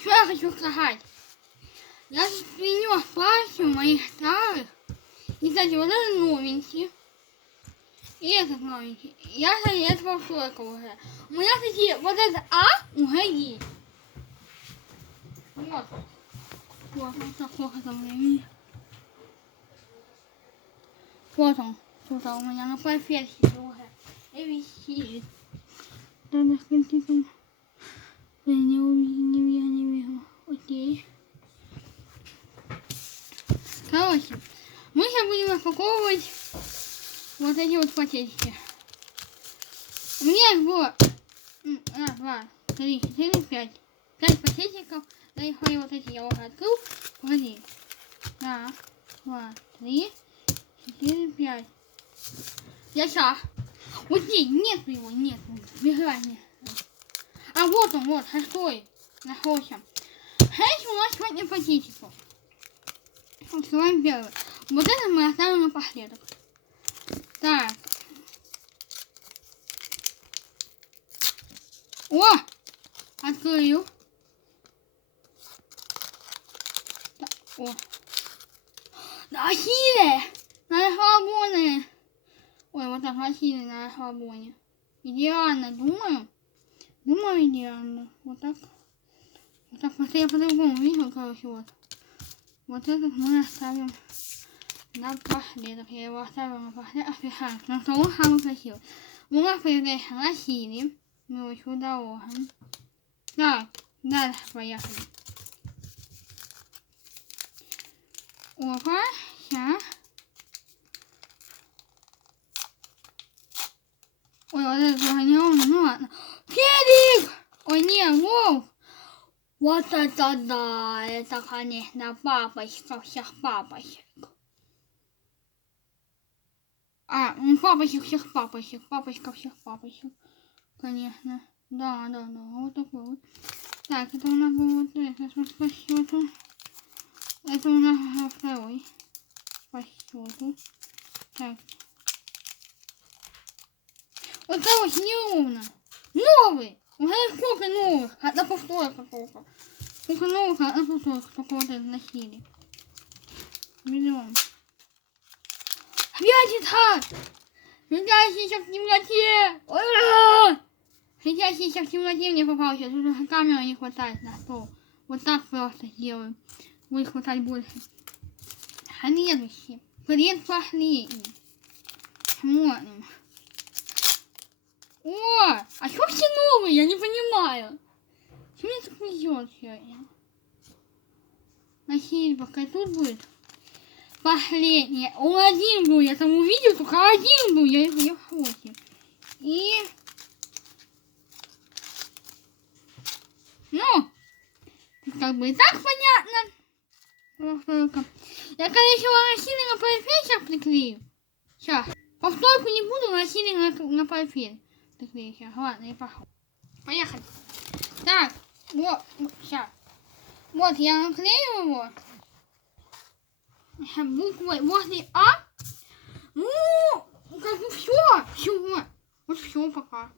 Что я хочу сказать? Я принес партию моих старых. И, кстати, вот этот новенький. И этот новенький. Я советовал столько уже. У меня, кстати, вот этот уже есть. Вот. Вот сколько там времени. Вот он. Тут у меня на конфетке уже. И висит. Надо сколько там. Я не вижу. Окей. Короче, мы сейчас будем распаковывать вот эти вот пакетики. У меня их было 1, 2, 3, 4, 5. 5 пакетиков. Да и вот эти я уже открыл. Погоди. 1, 2, 3, 4, 5. Я сейчас. Вот здесь нету его, нету. Бежать не. А вот он, вот, шестой. Нашелся. Шесть у нас сегодня пакетиков. Открываем первый. Вот это мы оставим напоследок. Так. О! Открою. Так, о. Насилие! На расслабоне. Ой, вот так насилие на расслабоне. Идеально, думаю. Думаю, идеально. Вот так. Вот так, просто я по-другому видел, короче, вот. Вот этот мы оставим напоследок. Я его оставил напоследок. Специально, потому что он самый красивый. У нас появляется насилие. Мы его сюда ложим. Так, дальше поехали. Опа, сейчас. Ой, вот это тоже не ровно, ну ладно. Фелик! Ой, не, волк! Вот это да, это, конечно, папочка всех папочек. Папочек всех папочек, папочка всех папочек. Конечно. Да, вот такой вот. Так, это у нас был вот этот вот по счету. Это у нас второй по счету. Так. Вот, короче, неровно. Новый! Уже сколько новых? Одна повторка только. Сколько новых, одна повторка. Только вот это носили. Берем. Опять светящийся в темноте! Светящийся в темноте мне попался. Тут уже камеры не хватает на стол. Вот так просто сделаем. Будет хватать больше. Следующий. Предпоследний. Смотрим. О! А что все новые? Я не понимаю. Что мне так везет сегодня? Насилие пока тут будет. Последний. Он один был, я там увидел, только один был. Я в шоке. И... Ну, как бы и так понятно. Я, конечно, насилие на парфет сейчас приклею. Сейчас. Повторку не буду, насилие на парфет приклею сейчас. Ладно, я пошел. Поехали. Так, вот, сейчас. Вот, я наклею его. Буквой возле А. Ну, как бы все. Вот все пока.